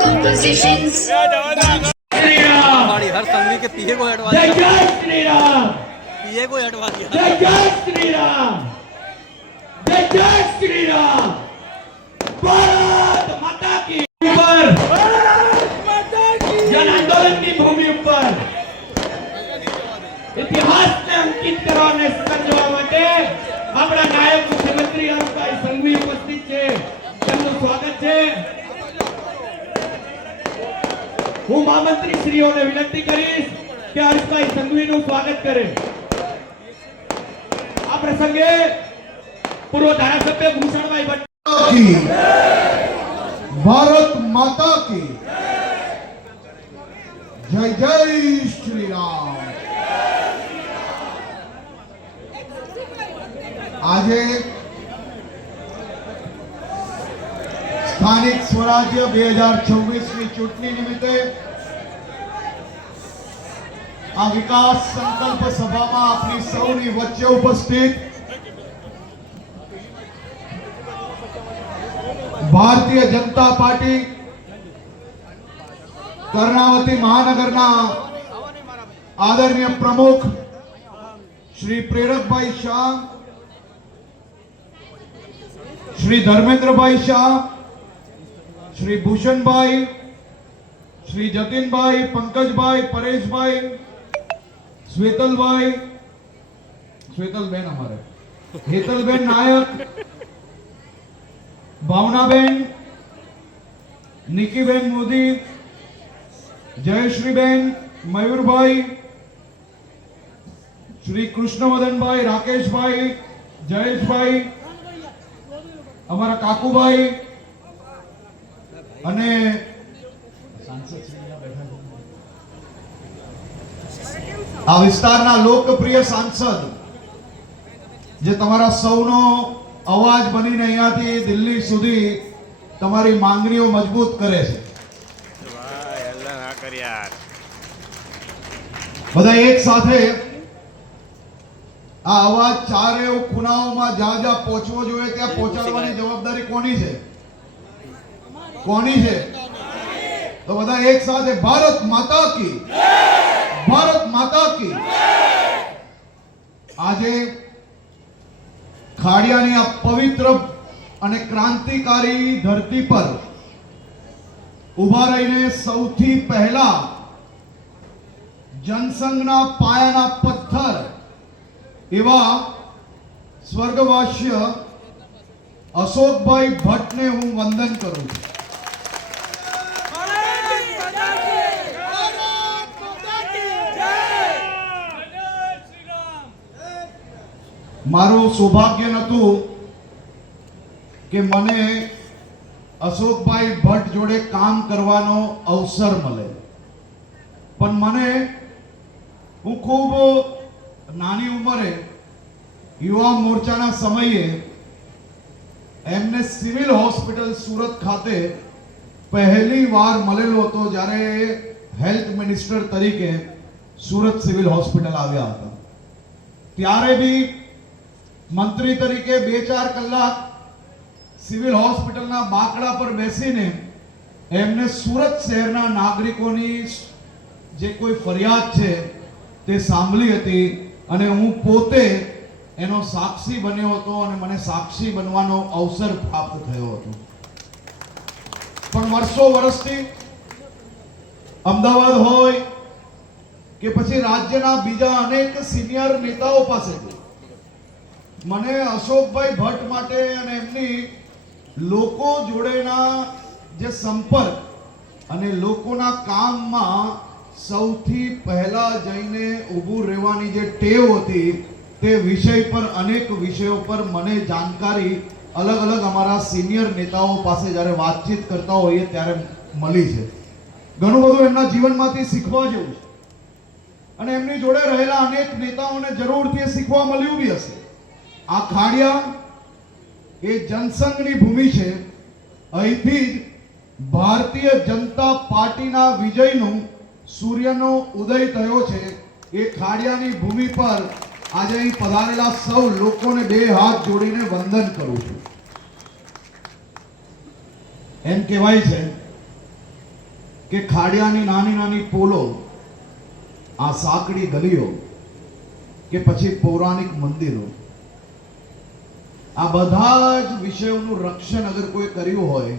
compositions. हमारी हर संघी के पीए को हटवा दिया, पीए को हटवा दिया। जय श्री राम, जय श्री राम। भारत माता की ऊपर, जन आंदोलन की भूमि ऊपर इतिहास ने अंकित करवाने સમજવા માટે આપણા નાયબ મુખ્યમંત્રી હર્ષભાઈ સંઘવી ઉપસ્થિત છે, તેમનું સ્વાગત છે। હું મહામંત્રી શ્રીઓને વિનંતી કરીશ કે હર્ષભાઈ સંઘવીનું સ્વાગત કરે। આ પ્રસંગે પૂર્વ ધારાસભ્ય ભૂષણભાઈ ભટ્ટ की भारत माता की जय जय श्री राम। आज स्थानिक स्वराज्य 2026 की चूंटणी निमित्ते आ विकास संकल्प सभा में अपनी सौनी वच्चे उपस्थित भारतीय जनता पार्टी कर्णावती महानगरना आदरणीय प्रमुख श्री प्रेरक भाई शाह, श्री धर्मेंद्र भाई शाह, श्री भूषण भाई, श्री जतिन भाई, पंकज भाई, परेश भाई, श्वेतल भाई, श्वेतल बेन हमारे, हेतल बेन नायक, भावना बेन, निकी बेन मोदी, जयश्री बेन, मयूर भाई, श्री कृष्णवदन भाई, राकेश भाई, जयेश भाई, हमारा काकू भाई અને આ વિસ્તારના લોકપ્રિય સાંસદ જે તમારા સૌનો અવાજ બનીને અહીંયાથી દિલ્હી સુધી તમારી માંગણીઓ મજબૂત કરે છે। બધા એક સાથે આ અવાજ ચારે ખૂણાઓમાં જ્યાં જ્યાં પહોંચવો જોઈએ ત્યાં પહોંચાડવાની જવાબદારી કોની છે? કોની છે? તો બધા એક સાથે ભારત માતા की, ભારત માતા की। આજે ખાડિયાની આ પવિત્ર અને ક્રાંતિકારી ધરતી પર ઉભા રહીને સૌથી પહેલા જનસંઘના પાયાના પથ્થર એવા સ્વર્ગવાસ્ય અશોકભાઈ ભટ્ટને હું વંદન કરું છું। મારું સૌભાગ્ય નતું કે મને અશોકભાઈ ભટ્ટ જોડે કામ કરવાનો અવસર મળે, પણ મને હું ખૂબ નાની ઉંમરે યુવા મોરચાના સમયે એમને સિવિલ હોસ્પિટલ સુરત ખાતે પહેલી વાર મળેલો હતો જ્યારે હેલ્થ મિનિસ્ટર તરીકે સુરત સિવિલ હોસ્પિટલ આવ્યા હતા। ત્યારે બી મંત્રી તરીકે 2-4 કલાક સિવિલ હોસ્પિટલના બાકડા પર બેસીને એમને સુરત શહેરના નાગરિકોની જે કોઈ ફરિયાદ છે તે સાંભળી હતી અને હું પોતે એનો સાક્ષી બન્યો હતો અને મને સાક્ષી બનવાનો અવસર પ્રાપ્ત થયો હતો। પણ વર્ષો વર્ષથી અમદાવાદ હોય કે પછી રાજ્યના બીજા અનેક સિનિયર નેતાઓ પાસેથી મને અશોકભાઈ ભટ્ટ માટે અને એમની લોકો જોડેના જે સંપર્ક અને લોકોના કામમાં સૌથી પહેલા જઈને ઊભું રહેવાની જે ટેવ હતી તે વિષય પર અનેક વિષયો પર મને જાણકારી અલગ અલગ અમારા સિનિયર નેતાઓ પાસે જ્યારે વાતચીત કરતા હોઈએ ત્યારે મળી છે। ઘણું બધું એમના જીવનમાંથી શીખવા જેવું છે અને એમની જોડે રહેલા અનેક નેતાઓને જરૂરથી શીખવા મળ્યું બી હશે। આ ખાડિયા એ જનસંઘની ભૂમિ છે। અહીંથી જ ભારતીય જનતા પાર્ટીના વિજયનું સૂર્યનો ઉદય થયો છે। એ ખાડિયાની ભૂમિ પર આજે અહીં પધારેલા સૌ લોકોને બે હાથ જોડીને વંદન કરું છું। એમ કહેવાય છે કે ખાડિયાની નાની નાની પોલો, આ સાંકડી ગલીઓ કે પછી પૌરાણિક મંદિરો, આ બધા જ વિષયોનું રક્ષણ અગર કોઈ કર્યું હોય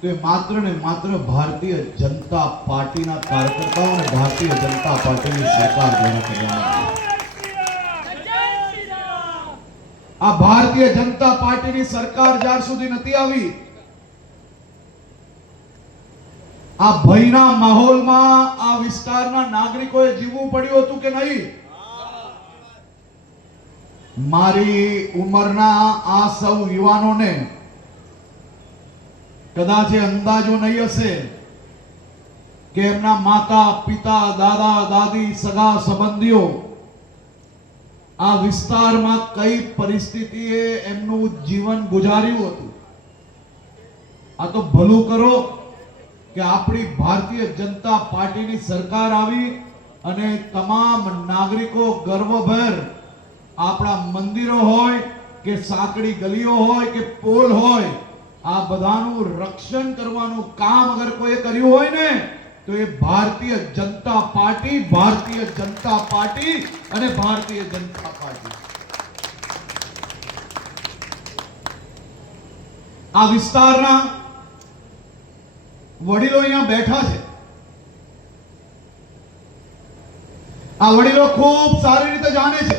તો એ માત્ર ને માત્ર ભારતીય જનતા પાર્ટીના કાર્યકર્તાઓ અને ભારતીય જનતા પાર્ટીની સરકાર દ્વારા કરવામાં આવ્યું. આ ભારતીય જનતા પાર્ટીની સરકાર જ્યાર સુધી નથી આવી, આ ભયના માહોલમાં આ વિસ્તારના નાગરિકોએ જીવવું પડ્યું હતું કે નહીં? મારી ઉંમરના આ સૌ યુવાનોને કદાચ એ અંદાજો નહીં હશે કે એમના માતા પિતા, દાદા દાદી, સગા સંબંધીઓ આ વિસ્તારમાં કઈ પરિસ્થિતિએ એમનું જીવન ગુજાર્યું હતું. આ તો ભલું કરો કે આપણી ભારતીય જનતા પાર્ટીની સરકાર આવી અને તમામ નાગરિકો ગર્વભેર આપણા મંદિરો હોય કે સાંકડી ગલીઓ હોય કે પોલ હોય, આ બધાનું રક્ષણ કરવાનું કામ અગર કોઈ કર્યું હોય ને તો એ ભારતીય જનતા પાર્ટી, ભારતીય જનતા પાર્ટી અને ભારતીય જનતા પાર્ટી. આ વિસ્તારના વડીલો અહીંયા બેઠા છે. આ વડીલો ખૂબ સારી રીતે જાણે છે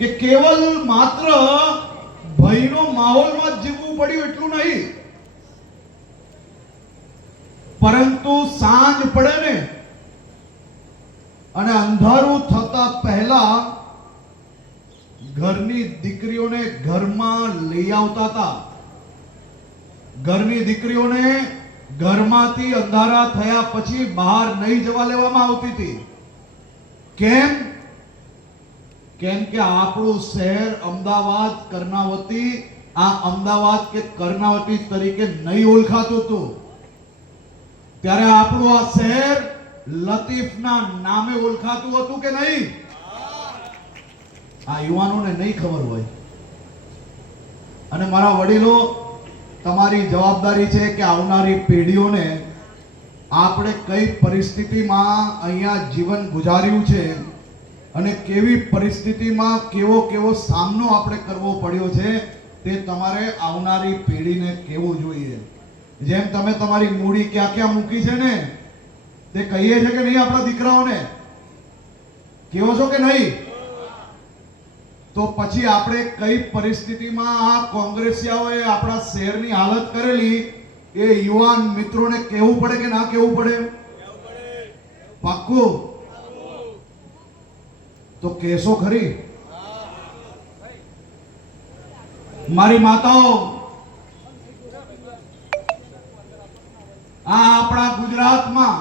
કે કેવલ માત્ર ભયનો માહોલમાં જીવવું પડ્યું એટલું નહીં, પરંતુ સાંજ પડે ને અને અંધારું થતા પહેલા ઘરની દીકરીઓને ઘરમાં લઈ આવતા હતા. ઘરની દીકરીઓને ઘરમાંથી અંધારા થયા પછી બહાર નહીં જવા લેવામાં આવતી હતી. કેમ? કેમ કે આપણું શહેર અમદાવાદ, કર્ણાવતી, આ અમદાવાદ કે કર્ણાવતી તરીકે નહીં ઓળખાતું હતું. ત્યારે આપણું આ શહેર લતીફના નામે ઓળખાતું હતું કે નહીં? આ યુવાનોને નહીં ખબર હોય. અને મારા વડીલો, તમારી જવાબદારી છે કે આવનારી પેઢીઓને આપણે કઈ પરિસ્થિતિમાં અહીંયા જીવન ગુજાર્યું છે અને કેવી પરિસ્થિતિમાં કેવો સામનો આપણે કરવો પડ્યો છે તે તમારે આવનારી પેઢીને કહેવું જોઈએ. જેમ તમે તમારી મૂડી ક્યાં ક્યાં મૂકી છે ને તે કહીએ છે કે નહીં આપણા દીકરાઓને? કેવો છો કે નહીં? તો પછી આપણે કઈ પરિસ્થિતિમાં આ કોંગ્રેસિયાઓએ આપણા શહેરની હાલત કરેલી એ યુવાન મિત્રોને કહેવું પડે કે ના કહેવું પડે? પાક્કું? તો કહેશો ખરી? મારી માતાઓ, આ આપણા ગુજરાતમાં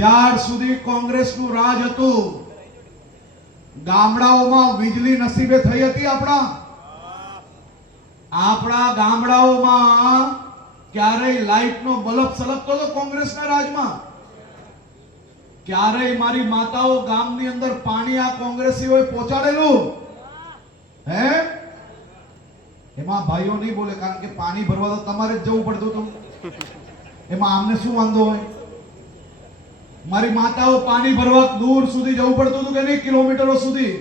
જ્યાર સુધી કોંગ્રેસનું રાજ હતું, ગામડાઓમાં વીજળી નસીબે થઈ હતી. આપણા ગામડાઓમાં ક્યારેય લાઈટનો બલ્બ સળગતો હતો કોંગ્રેસના રાજમાં? ક્યારેય મારી માતાઓ ગામની અંદર પાણી આ કોંગ્રેસીઓએ પહોંચાડેલું? હે? એમાં ભાઈઓ નહીં બોલે, કારણ કે પાણી ભરવા તો તમારે જ જવું પડતું હતું. એમાં આમને શું વાંધો હોય? મારી માતાઓ પાણી ભરવા દૂર સુધી જવું પડતું હતું કે નહીં? કિલોમીટરો સુધી.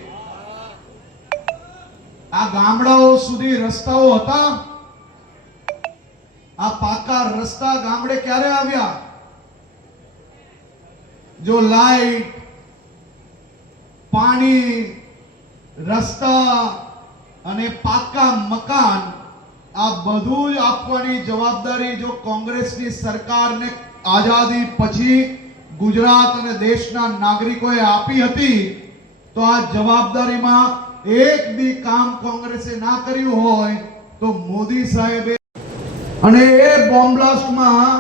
આ ગામડાઓ સુધી રસ્તાઓ હતા? આ પાકા રસ્તા ગામડે ક્યારે આવ્યા? જો લાઈટ, પાણી, રસ્તા અને પાકા મકાન આ બધું જ આપવાની જવાબદારી જો કોંગ્રેસની સરકારને આઝાદી પછી ગુજરાત અને દેશના નાગરિકોએ આપી હતી, તો આ જવાબદારીમાં એક બી કામ કોંગ્રેસે ના કર્યું હોય તો મોદી સાહેબે. અને એ બોમ્બ બ્લાસ્ટમાં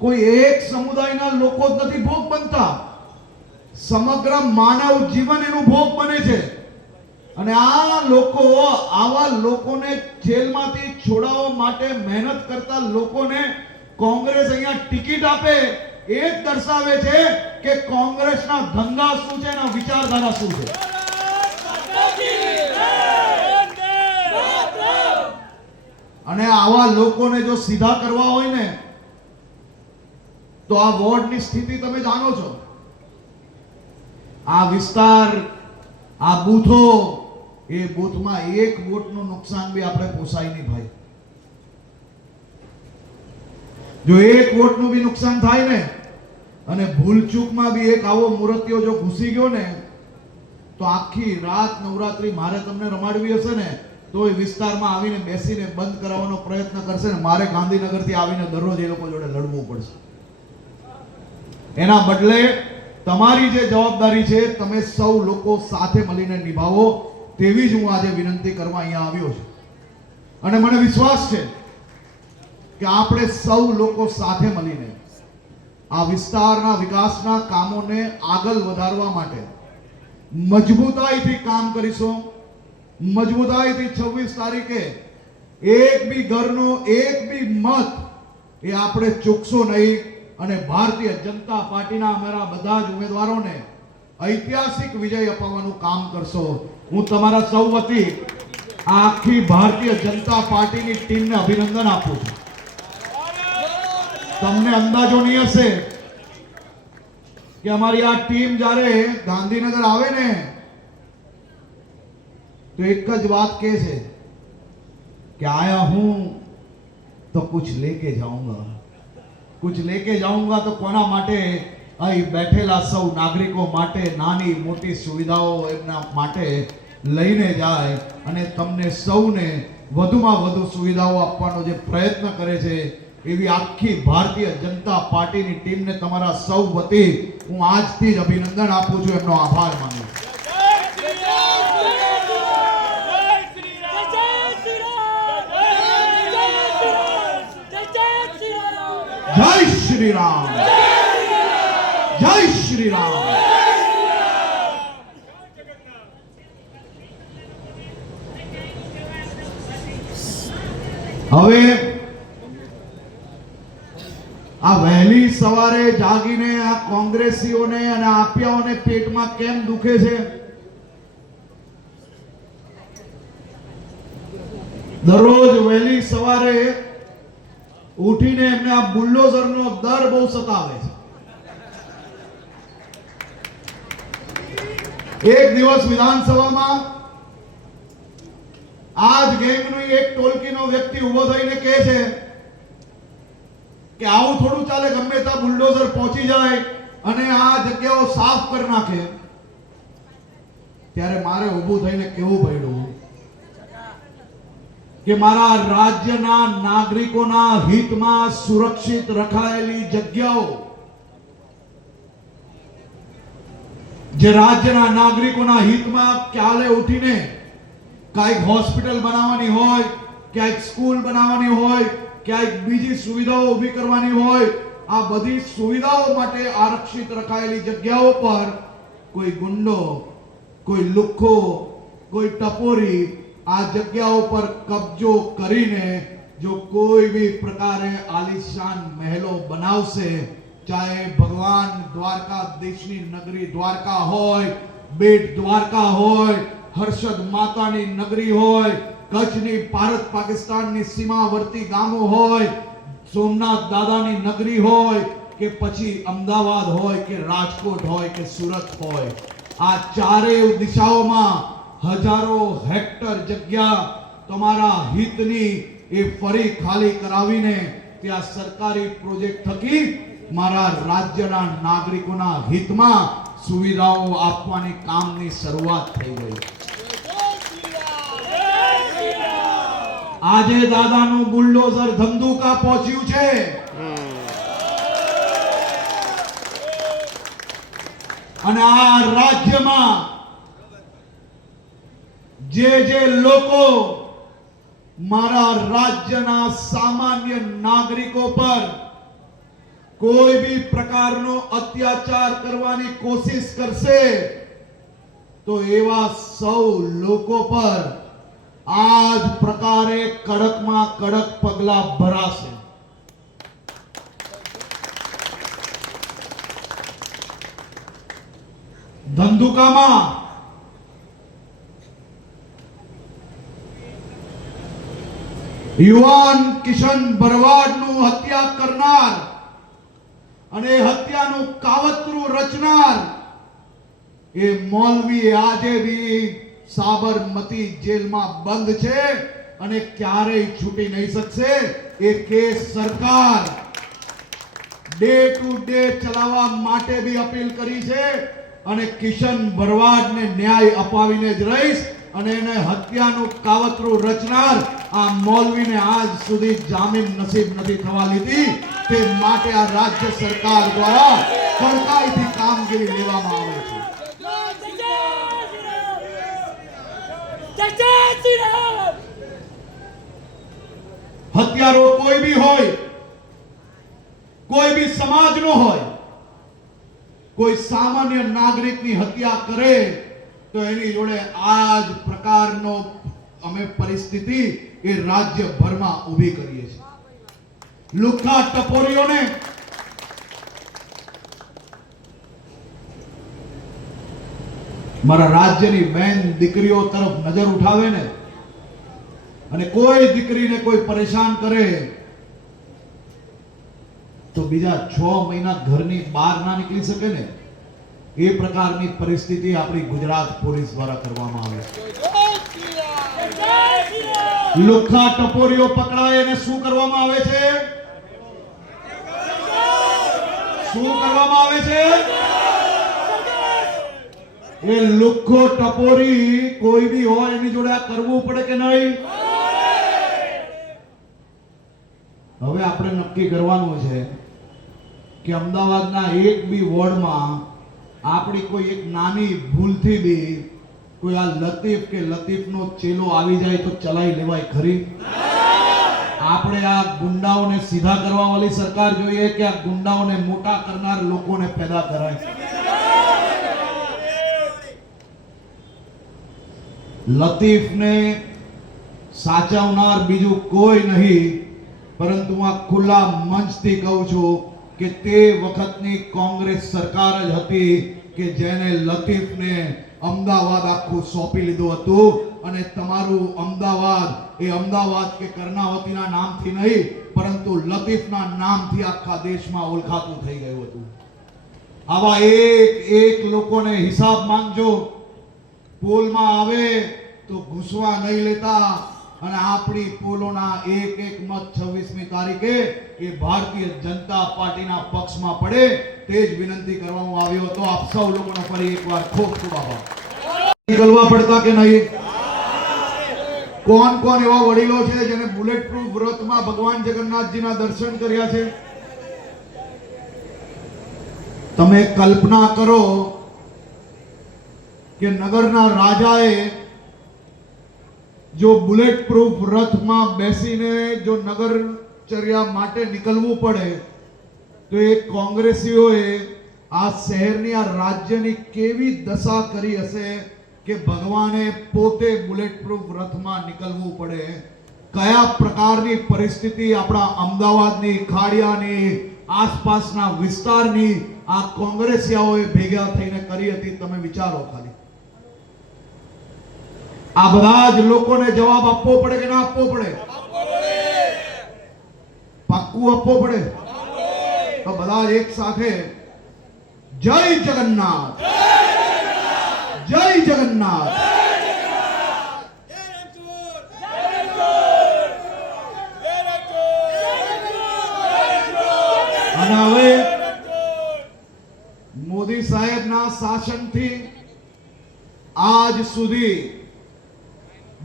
કોઈ એક સમુદાયના લોકો જ નથી ભોગ બનતા, સમગ્ર માનવ જીવન એનું ભોગ બને છે. અને આ લોકો, આવા લોકોને જેલમાંથી છોડાવવા માટે મહેનત કરતા લોકોને કોંગ્રેસ અહીંયા ટિકિટ આપે, એ જ દર્શાવે છે કે કોંગ્રેસના ધંધા શું છે અને વિચારધારા શું છે. આવા લોકોને જો સીધા કરવા હોય ને તો આ વોર્ડની સ્થિતિ તમે જાણો છો. આ વિસ્તાર, આ બૂથો, એ બૂથમાં એક વોટનું નુકસાન બી આપણે પોસાય નહીં ભાઈ. જો એક વોટનું બી નુકસાન થાય ને અને ભૂલચૂકમાં બી એક આવો મૂર્તિઓ જો ઘૂસી ગયો ને તો આખી રાત નવરાત્રી મારે તમને રમાડવી હશે ને તો એ વિસ્તારમાં આવીને બેસીને બંધ કરાવવાનો પ્રયત્ન કરશે ને મારે ગાંધીનગરથી આવીને દરરોજ એ લોકો જોડે લડવું પડશે. એના બદલે તમારી જે જવાબદારી છે તમે સૌ લોકો સાથે મળીને નિભાવો, તેવી જ હું આજે વિનંતી કરવા અહીંયા આવ્યો છું. અને મને વિશ્વાસ છે કે આપણે સૌ લોકો સાથે મળીને આ વિસ્તારના વિકાસના કામોને આગળ વધારવા માટે મજબૂતાઈથી કામ કરીશું. મજબૂતાઈથી 26 તારીખે એક બી ઘરનો એક બી મત એ આપણે ચૂકશો નહીં અને ભારતીય જનતા પાર્ટીના અમારા બધા જ ઉમેદવારોને ઐતિહાસિક વિજય અપાવવાનું કામ કરશો. હું તમારા સૌ વતી આખી ભારતીય જનતા પાર્ટીની ટીમને અભિનંદન આપું છું. તમને અંદાજો નહીં હશે કે અમારી આ ટીમ જ્યારે ગાંધીનગર આવે ને તો એક જ વાત કહે છે કે આયા હું તો कुछ लेके जाऊंगा. कुछ लेके जाऊंगा તો કોના માટે? અહીં બેઠેલા સૌ નાગરિકો માટે નાની મોટી સુવિધાઓ એમના માટે લઈને જાય અને તમને સૌને વધુમાં વધુ સુવિધાઓ આપવાનો જે પ્રયત્ન કરે છે એવી આખી ભારતીય જનતા પાર્ટીની ટીમને તમારા સૌ વતી હું આજથી જ અભિનંદન આપું છું, એમનો આભાર માનું છું. જય શ્રી રામ, જય શ્રી રામ. હવે આ વહેલી સવારે જાગીને આ કોંગ્રેસીઓને અને આપિયાઓને પેટમાં કેમ દુખે છે? દરરોજ વહેલી સવારે ઉઠીને એમને આ બુલડોઝરનો દર બહુ સતાવે છે. એક દિવસ વિધાનસભામાં આ જ ગેંગનો એક ટોળકીનો વ્યક્તિ ઉભો થઈને કહે છે કે આવું થોડું ચાલે, ગમે ત્યાં બુલડોઝર પહોંચી જાય અને આ જગ્યાઓ સાફ કરી નાખે. ત્યારે મારે ઊભું થઈને કેવું પડ્યું કે મારા રાજ્યના નાગરિકોના હિતમાં સુરક્ષિત રખાયેલી જગ્યાઓ, જે રાજ્યના નાગરિકોના હિતમાં કાલે ઉઠીને કાંઈક હોસ્પિટલ બનાવવાની હોય, ક્યાંક સ્કૂલ બનાવવાની હોય, ક્યાંક બીજી સુવિધાઓ ઊભી કરવાની હોય, આ બધી સુવિધાઓ માટે આરક્ષિત રખાયેલી જગ્યાઓ પર કોઈ ગુંડો, કોઈ લુખ્ખો, કોઈ ટપોરી આ જગ્યાઓ પર કબજો કરીને જો કોઈ બી પ્રકારે આલિશાન મહેલો બનાવશે, ચાહે ભગવાન દ્વારકાધીશની નગરી દ્વારકા હોય, બેટ દ્વારકા હોય, હર્ષદ માતાની નગરી હોય, કચ્છની ભારત પાકિસ્તાનની સીમાવર્તી ગામો હોય, સોમનાથ દાદાની નગરી હોય કે પછી અમદાવાદ હોય કે રાજકોટ હોય કે સુરત હોય, આ ચારેય દિશાઓમાં હજારો હેક્ટર જગ્યા તમારા હિતની એ ફરી ખાલી કરાવીને ત્યાં સરકારી પ્રોજેક્ટ થકી મારા રાજ્યના નાગરિકોના હિતમાં સુવિધાઓ આપવાની કામની શરૂઆત થઈ ગઈ. આજે દાદાનું બુલડોઝર ધંધુકા પહોંચ્યું છે. અને આ રાજ્યમાં જે લોકો મારા રાજ્યના સામાન્ય નાગરિકો પર કોઈ બી પ્રકારનો અત્યાચાર કરવાની કોશિશ કરશે તો એવા સૌ લોકો પર આ જ પ્રકારે કડકમાં કડક પગલા ભરાશે. ધંધુકામાં યુવાન કિશન ભરવાડનું હત્યા કરનાર અને હત્યાનું કાવતરું રચનાર એ મૌલવી આજે બી સાબરમતી જેલમાં બંધ છે અને ક્યારેય છૂટી નહીં શકશે. એ કેસ સરકાર ડે ટુ ડે ચલાવવા માટે બી અપીલ કરી છે અને કિશન ભરવાડને ન્યાય અપાવીને જ રહીશ. અને એને હત્યાનું કાવતરું રચનાર આ મૌલવીને આજ સુધી જામીન નસીબ નથી થવા લીધી. તે માટે આ રાજ્ય સરકાર દ્વારા કડકાઈથી કામગીરી લેવામાં આવે છે. હત્યારો કોઈ બી હોય, કોઈ બી સમાજનો હોય, કોઈ સામાન્ય નાગરિકની હત્યા કરે તો એની જોડે આ જ પ્રકારનો અમે પરિસ્થિતિ એ રાજ્યભરમાં ઊભી કરીએ છીએ. લુખ્ખા ટપોરીઓને મારા રાજ્યની બહેન દીકરીઓ તરફ નજર ઉઠાવે ને અને કોઈ દીકરીને કોઈ પરેશાન કરે તો બીજા 6 મહિના ઘરની બહાર ના નીકળી શકે ને એ પ્રકારની પરિસ્થિતિ આપણી ગુજરાત પોલીસ દ્વારા કરવામાં આવે છે. લુખ્ખા ટપોરીઓ પકડાય અને શું કરવામાં આવે છે? શું કરવામાં આવે છે? એ લુખ્ખો ટપોરી કોઈ બી હોય એની જોડે આ કરવું પડે કે નહીં? હવે આપણે નક્કી કરવાનું છે કે અમદાવાદના એક બી વોર્ડમાં આપણી કોઈ એક નાની ભૂલથી બી કોઈ આ લતીફ કે લતીફનો ચેલો આવી જાય તો ચલાવી લેવાય ખરી? આપણે આ ગુંડાઓને સીધા કરવા વાળી સરકાર જોઈએ કે આ ગુંડાઓને મોટા કરનાર લોકોને પેદા કરાય? લતીફને સાચવનાર બીજું કોઈ નહીં, પરંતુ આ ખુલ્લા મંચથી કહું છું કે તે વખતની કોંગ્રેસ સરકાર જ હતી કે જેને લતીફને અમદાવાદ આખું સોંપી લીધું હતું. અને તમારું અમદાવાદ એ અમદાવાદ કે કર્ણાવતીના નામથી નહીં પરંતુ લતીફના નામથી આખા દેશમાં ઓળખાતું થઈ ગયું હતું. આવા એક લોકોને હિસાબ માંગજો. પોલમાં આવે તો ઘૂસવા નહીં લેતા અને આપણી પોલોના એક મત 26મી તારીખે એ ભારતીય જનતા પાર્ટીના પક્ષમાં પડે તે જ વિનંતી કરવામાં આવ્યો હતો. આપ સૌ લોકોનો ફરી એકવાર ખૂબ ખૂબ આભાર. નીકળવા પડતા કે નહીં? કોણ કોણ એવા વડીલો છે જેને બુલેટ પ્રૂફ વ્રતમાં ભગવાન જગન્નાથજીના દર્શન કર્યા છે? તમે કલ્પના કરો કે નગરના રાજાએ જો બુલેટ પ્રૂફ રથમાં બેસીને જો નગરચર્યા માટે નીકળવું પડે તો એ કોંગ્રેસીઓએ આ શહેરની આ રાજ્યની કેવી દશા કરી હશે કે ભગવાને પોતે બુલેટ પ્રૂફ રથમાં નીકળવું પડે. કયા પ્રકારની પરિસ્થિતિ આપણા અમદાવાદની, ખાડિયાની, આસપાસના વિસ્તારની આ કોંગ્રેસીઓએ ભેગા થઈને કરી હતી તમે વિચારો ખાલી. આ બધા જ લોકોને જવાબ આપવો પડે કે ના આપવો પડે? પાક્કું આપવો પડે. તો બધા એક સાથે જય જગન્નાથ, જય જગન્નાથ. અને હવે મોદી સાહેબના શાસનથી આજ સુધી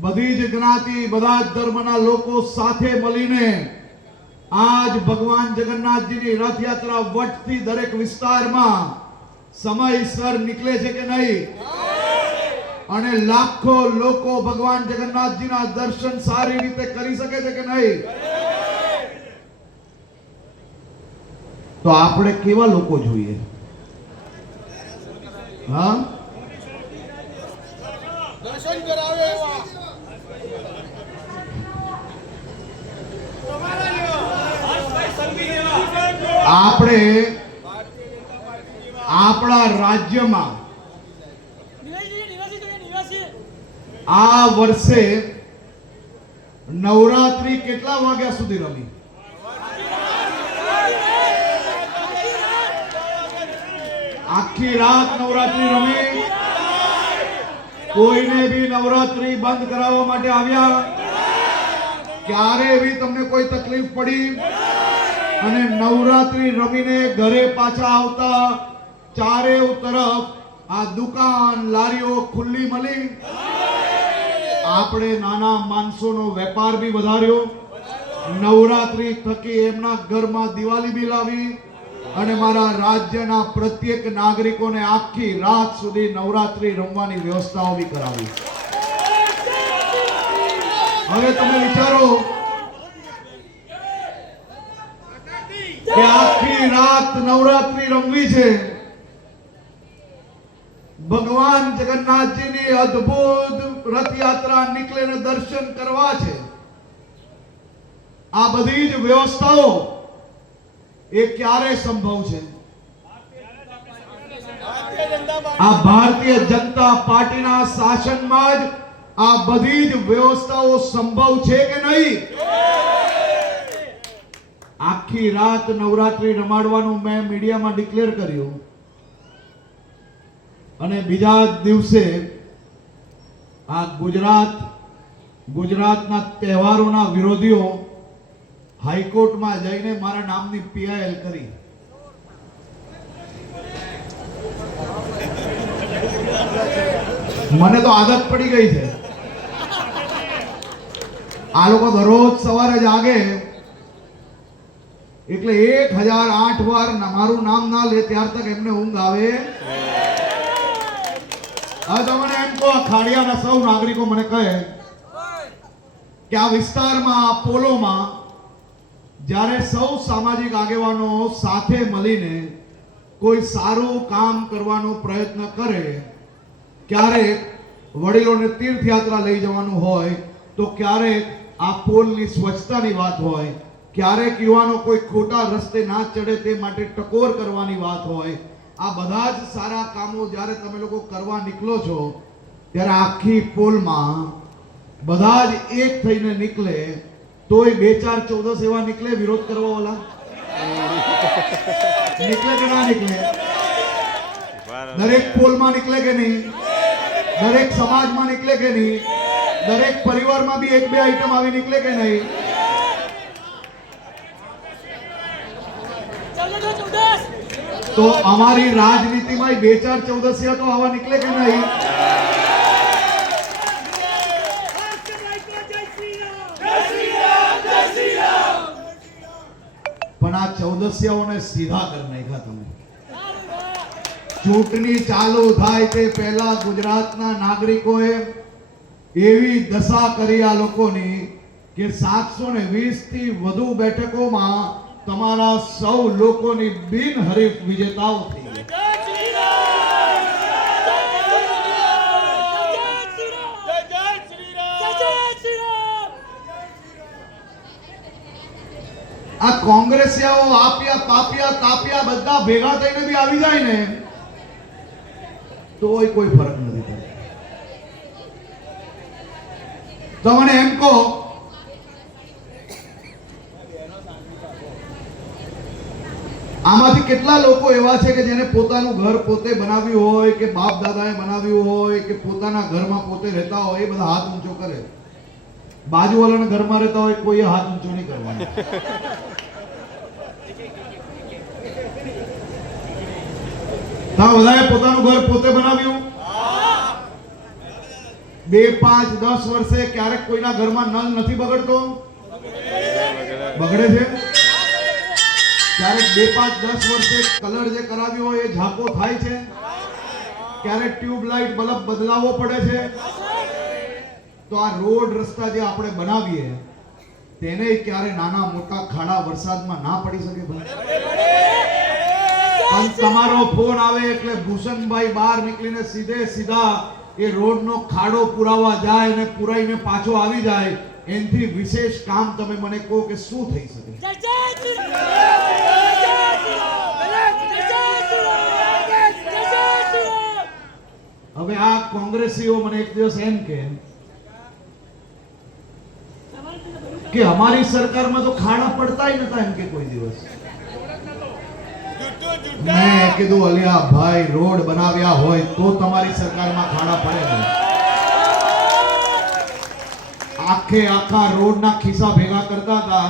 બધી જ જ્ઞાતિ, બધા જ ધર્મના લોકો સાથે મળીને આજ ભગવાન જગન્નાથજીની રથયાત્રા વટથી દરેક વિસ્તારમાં સમયસર નીકળે છે કે નહીં? અને લાખો લોકો ભગવાન જગન્નાથજીના દર્શન સારી રીતે કરી શકે છે કે નહીં? તો આપણે કેવા લોકો જોઈએ? હા, દર્શન કરાવે એવા. આપણે આપણા રાજ્યમાં આ વર્ષે નવરાત્રી કેટલા વાગ્યા સુધી રમી? આખી રાત નવરાત્રી રમી? કોઈને બી નવરાત્રી બંધ કરાવવા માટે આવ્યા? ક્યારે એવી તમને કોઈ તકલીફ પડી? અને નવરાત્રી રમીને ઘરે પાછા આવતા ચારે તરફ આ દુકાન લારીઓ ખુલ્લી મળી. આપણે નાના માણસોનો વેપાર બી વધાર્યો. નવરાત્રી થકી એમના ઘરમાં દિવાળી બી લાવી અને મારા રાજ્યના પ્રત્યેક નાગરિકોને આખી રાત સુધી નવરાત્રી રમવાની વ્યવસ્થાઓ બી કરાવી. હવે તમે વિચારો કે આખી રાત નવરાત્રી રમવી છે, ભગવાન જગન્નાથજીની અદ્ભુત રથયાત્રા નીકળે ને દર્શન કરવા છે. આ બધી જ વ્યવસ્થાઓ એ ક્યારે સંભવ છે? આ ભારતીય જનતા પાર્ટીના શાસનમાં જ આ બધી જ વ્યવસ્થાઓ સંભવ છે કે નહીં? આખી રાત નવરાત્રી રમાડવાનું મેં મીડિયામાં ડિક્લેર કર્યું અને બીજા દિવસે આ ગુજરાતના તહેવારોના વિરોધીઓ હાઈકોર્ટમાં જઈને મારા નામની પીઆઈએલ કરી. મને તો આદત પડી ગઈ છે. આ લોકો દરરોજ સવારે જાગે એટલે 1008 વાર મારું નામ ના લે ત્યાર તક એમને ઊંઘ આવે. હવે તમને એમ કહો, ખાડિયાના સૌ નાગરિકો મને કહે કે આ વિસ્તારમાં આ પોલોમાં જ્યારે સૌ સામાજિક આગેવાનો સાથે મળીને કોઈ સારું કામ કરવાનો પ્રયત્ન કરે, ક્યારેક વડીલોને તીર્થયાત્રા લઈ જવાનું હોય તો ક્યારેક આ પોલની સ્વચ્છતાની વાત હોય, ક્યારેક યુવાનો કોઈ ખોટા રસ્તે ના ચડે તે માટે ટકોર કરવાની વાત હોય, આ બધા જ સારા કામો જ્યારે તમે લોકો કરવા નીકળો છો ત્યારે આખી પોલમાં બધા જ એક થઈને નીકળે તોય 2014 એવા નીકળે વિરોધ કરવા વાળા નીકળે કે ના નીકળે? દરેક પોલમાં નીકળે કે નહીં? દરેક સમાજમાં નીકળે કે નહીં? દરેક પરિવારમાં બી એક બે આઈટમ આવી નીકળે કે નહીં? તો અમારી રાજનીતિમાં 2014 તો આવા નીકળે કે નહીં? પણ આ 14 સીધા કરી નાખ્યા તમે. ચૂંટણી ચાલુ થાય તે પહેલા ગુજરાતના નાગરિકોએ એવી દશા કરી આ લોકોની કે 720 થી વધુ બેઠકોમાં તમારા સૌ લોકોની બિનહરીફ વિજેતાઓ થઈ ગઈ. આ કોંગ્રેસિયાઓ આપ્યા પાપ્યા તાપ્યા બધા ભેગા થઈને બી આવી જાય ને તોય કોઈ ફરક નથી પડતો. તો મને એમ કહો, આમાંથી કેટલા લોકો એવા છે કે જેને પોતાનું ઘર પોતે બનાવ્યું હોય કે બાપ દાદાએ બનાવ્યું હોય કે પોતાના ઘરમાં પોતે રહેતા હોય? એ બધા હાથ ઊંચો કરે. બાજુવાળાના ઘરમાં રહેતા હોય કોઈ હાથ ઊંચો નહીં કરવાનો. તમે બધાએ પોતાનું ઘર પોતે બનાવ્યું? 2, 5, 10 વર્ષે ક્યારેક કોઈના ઘરમાં નળ નથી બગડતો? બગડે છે. ક્યારેક 2, 5, 10 વર્ષે કલર જે કરાવ્યો હોય એ ઝાંકો થાય છે. ક્યારેક ટ્યુબલાઇટ બલ્બ બદલાવવો પડે છે. તો આ રોડ રસ્તા જે આપણે બનાવીએ તેને ક્યારે નાના મોટા ખાડા વરસાદમાં ના પડી શકે ભાઈ? પણ તમારો ફોન આવે એટલે ભૂષણભાઈ બહાર નીકળીને સીધા એ રોડનો ખાડો પુરાવા જાય અને પુરાઈને પાછો આવી જાય. એનથી વિશેષ કામ તમે મને કહો કે શું થઈ શકે? હવે આ કોંગ્રેસીઓ મને એક દિવસ એમ કે કે અમારી સરકારમાં તો ખાડા પડતાય નતા એમ કે કોઈ દિવસ. મેં કીધું અલિયા ભાઈ રોડ બનાવ્યા હોય તો તમારી સરકારમાં ખાડા પડે ને. આખા રોડના ખિસ્સા ભેગા કરતા હતા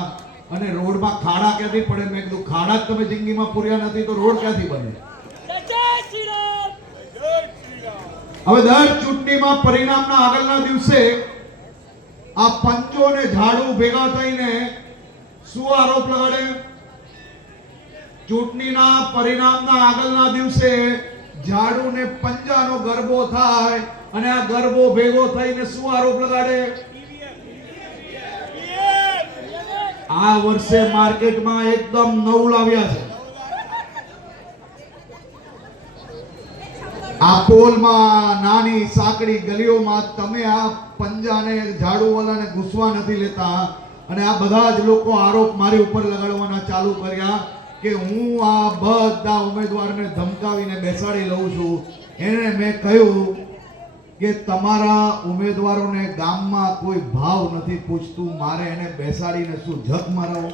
અને રોડમાં ખાડા ક્યાંથી પડે? મેં કીધું ખાડા જ તમે જિંદગીમાં પૂર્યા નથી તો રોડ ક્યાંથી બને? હવે દર ચૂંટણીમાં પરિણામના આગળના દિવસે આ પંચો ને ઝાડુ ભેગા થઈને શું આરોપ લગાડે? ચૂંટણીના પરિણામના આગળના દિવસે ઝાડુ ને પંજાનો ગરબો થાય અને આ ગરબો ભેગો થઈને શું આરોપ લગાડે? આ વર્ષે માર્કેટમાં એકદમ નવું લાવ્યા છે. આ પોલમાં નાની સાંકડી ગલીઓમાં તમે આ પંજાને ઝાડુવાળાને ઘૂસવા નથી લેતા અને આ બધા જ લોકો આરોપ મારી ઉપર લગાડવાના ચાલુ કર્યા કે હું આ બધા ઉમેદવારને ધમકાવીને બેસાડી લઉં છું. એને મેં કહ્યું કે તમારા ઉમેદવારોને ગામમાં કોઈ ભાવ નથી પૂછતું, મારે એને બેસાડીને શું જગ મરાવું?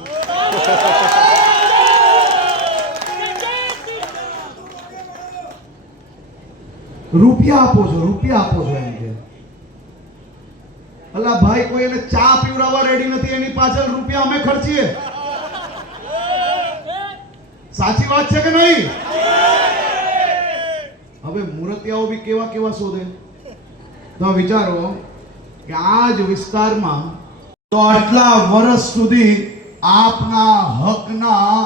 રૂપિયા આપો છો એમ કે. અલા ભાઈ, કોઈ એને ચા પીવડાવવા રેડી નથી, એની પાછળ રૂપિયા અમે ખર્ચીએ. સાચી વાત છે કે નહીં? હવે મૂર્તિયાઓ બી કેવા શોધે તો વિચારો કે આ જ વિસ્તારમાં તો આટલા વર્ષ સુધી આપના હકના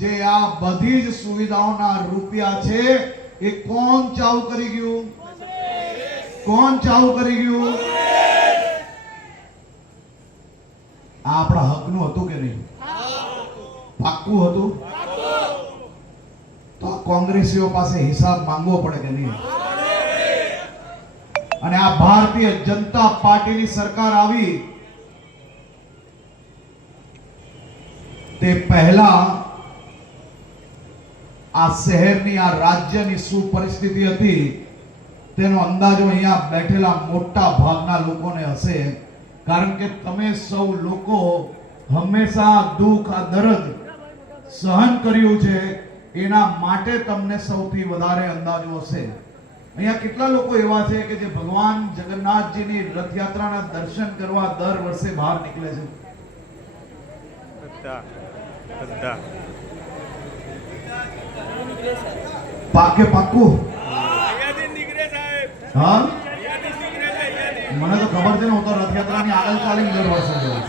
જે આ બધી જ સુવિધાઓના રૂપિયા છે એ કોણ ચાઉ કરી ગયું? આ આપણા હકનું હતું કે નહીં? પાક્કું હતું? તો કોંગ્રેસીઓ પાસે હિસાબ માંગવો પડે કે નહીં? અને આ ભારતીય જનતા પાર્ટીની સરકાર આવી તે પહેલા આ શહેરની આ રાજ્યની શું પરિસ્થિતિ હતી તેનો અંદાજો અહીંયા બેઠેલા મોટા ભાગના લોકોને હશે. કારણ કે તમે સૌ લોકો હંમેશા દુઃખ આ દર્દ સહન કર્યું છે, એના માટે તમને સૌથી વધારે અંદાજો હશે. અહીંયા કેટલા લોકો એવા છે કે જે ભગવાન જગન્નાથજીની રથયાત્રાના દર્શન કરવા દર વર્ષે બહાર નીકળે છે? પાક્કું? હા, મને તો ખબર છે ને, હું તો રથયાત્રાની આગળ ચાલીને દર વર્ષે જાઉં.